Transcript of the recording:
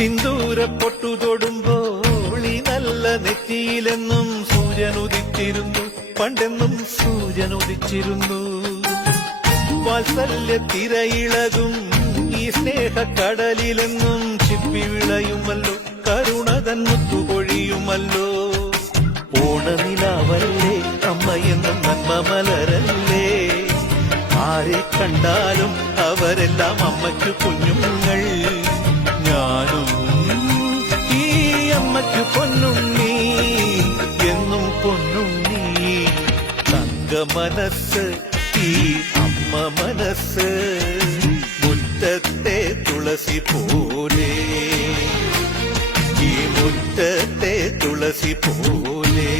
സിന്ദൂര പൊട്ടു തൊടുമ്പോൾ ഈ നല്ല നെറ്റിയിലെന്നും സൂര്യനുദിച്ചിരുന്നു, പണ്ടെന്നും സൂര്യനുദിച്ചിരുന്നു. വാത്സല്യ തിരയിളകും ഈ സ്നേഹക്കടലിലെന്നും ചിപ്പി വിളയുമല്ലോ, കരുണതൻ മുത്തുപൊഴിയുമല്ലോ. ഓണനിലാവല്ലേ അമ്മയെന്നും നന്മ മലരല്ലേ, ആരെ കണ്ടാലും അവരെല്ലാം അമ്മയ്ക്കു കുഞ്ഞുങ്ങൾ. ഞാനും ഈ അമ്മയ്ക്കു പൊന്നുണ്ണി, എന്നും പൊന്നുണ്ണി. തങ്ക മനസ്സ് ഈ അമ്മ മനസ്സ്, മുറ്റത്തെ തുളസി പോലെ, ഈ മുറ്റത്തെ തുളസി പോലെ.